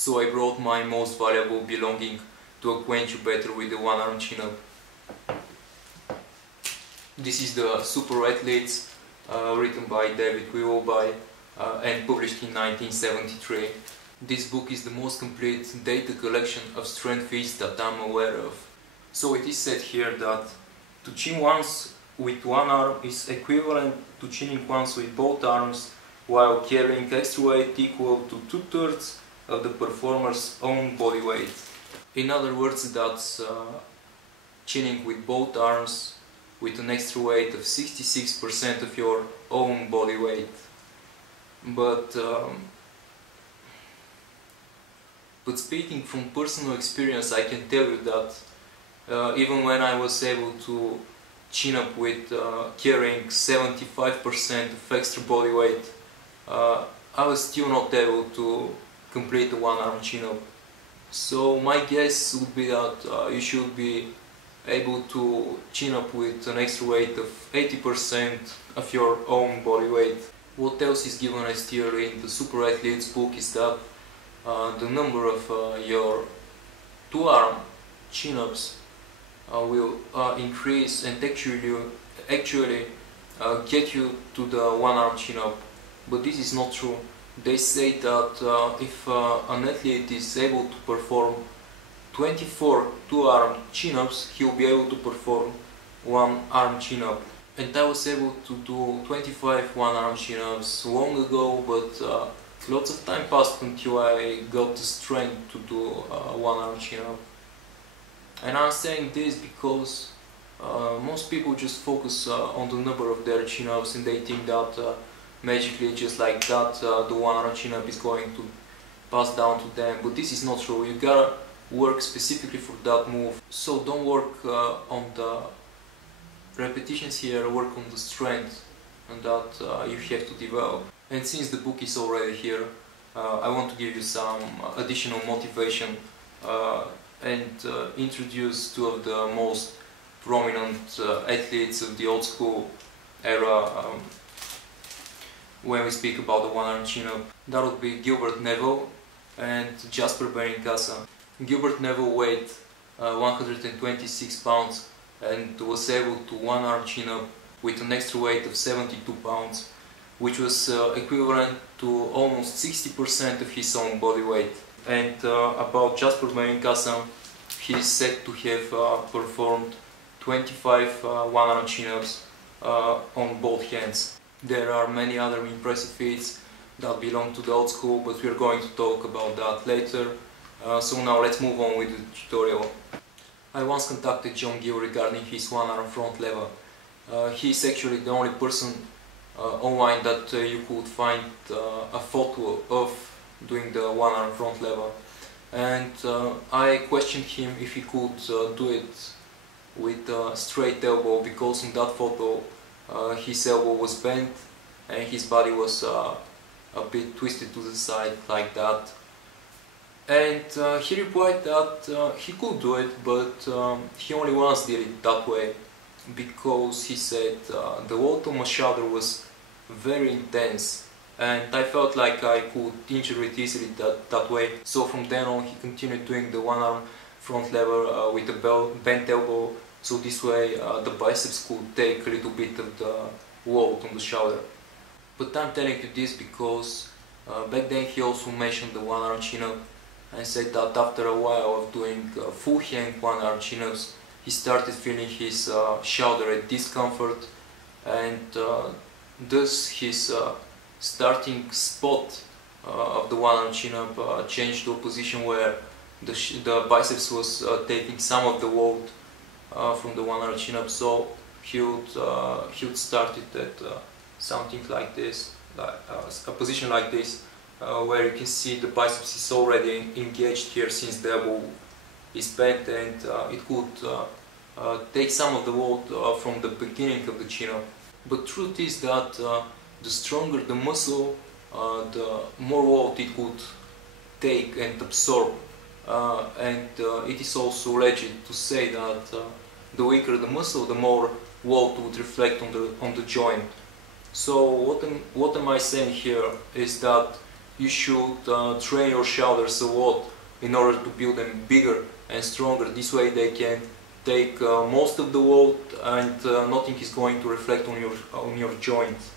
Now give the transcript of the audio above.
so I brought my most valuable belonging to acquaint you better with the one-arm chin-up. This is the Super Arthlete, written by David Gill and published in 1973. This book is the most complete data collection of strength feats that I'm aware of. So it is said here that to chin once with one arm is equivalent to chinning once with both arms while carrying extra weight equal to 2/3 of the performer's own body weight. In other words, that's chinning with both arms with an extra weight of 66% of your own body weight. But speaking from personal experience, I can tell you that even when I was able to chin up with carrying 75% of extra body weight, I was still not able to complete the one-arm chin up. So my guess would be that you should be able to chin up with an extra weight of 80% of your own body weight. What else is given as theory in the Super Arthlete's book is that the number of your two-arm chin-ups will increase and actually get you to the one-arm chin-up. But this is not true. They say that if an athlete is able to perform 24 two-arm chin-ups, he'll be able to perform one-arm chin-up. And I was able to do 25 one-arm chin-ups long ago, but lots of time passed until I got the strength to do one-arm chin-up. And I'm saying this because most people just focus on the number of their chin-ups and they think that magically, just like that, the one-arm chin-up is going to pass down to them. But this is not true. You gotta work specifically for that move. So don't work on the repetitions here, work on the strength and that you have to develop. And since the book is already here, I want to give you some additional motivation and introduce two of the most prominent athletes of the old school era when we speak about the one-arm chin-up. That would be Gilbert Neville and Jasper Benincasa. Gilbert Neville weighed 126 pounds and was able to one-arm chin-up with an extra weight of 72 pounds, which was equivalent to almost 60% of his own body weight. And about Jasper Benincasa, he is said to have performed 25 one-arm chin-ups on both hands. There are many other impressive feats that belong to the old school, but we are going to talk about that later. So now let's move on with the tutorial. I once contacted John Gill regarding his one-arm front lever. He is actually the only person online that you could find a photo of doing the one-arm front lever. And I questioned him if he could do it with a straight elbow, because in that photo his elbow was bent and his body was a bit twisted to the side like that. And he replied that he could do it, but he only once did it that way, because he said the load on my shoulder was very intense and I felt like I could injure it easily that way. So from then on he continued doing the one-arm front lever with a bent elbow, so this way the biceps could take a little bit of the load on the shoulder. But I'm telling you this because back then he also mentioned the one-arm chin-up and said that after a while of doing full hand one-arm chin-ups, he started feeling his shoulder at discomfort, and thus his starting spot of the one-arm chin-up changed to a position where the biceps was taking some of the load from the one-arm chin-up. So he would start it at something like this, a position like this, where you can see the biceps is already engaged here since the elbow is bent, and it could take some of the load from the beginning of the chin-up. But truth is that the stronger the muscle, the more load it could take and absorb. And it is also legit to say that the weaker the muscle, the more load would reflect on the joint. So what am I saying here is that you should train your shoulders a lot in order to build them bigger and stronger. This way they can take most of the load and nothing is going to reflect on your joints.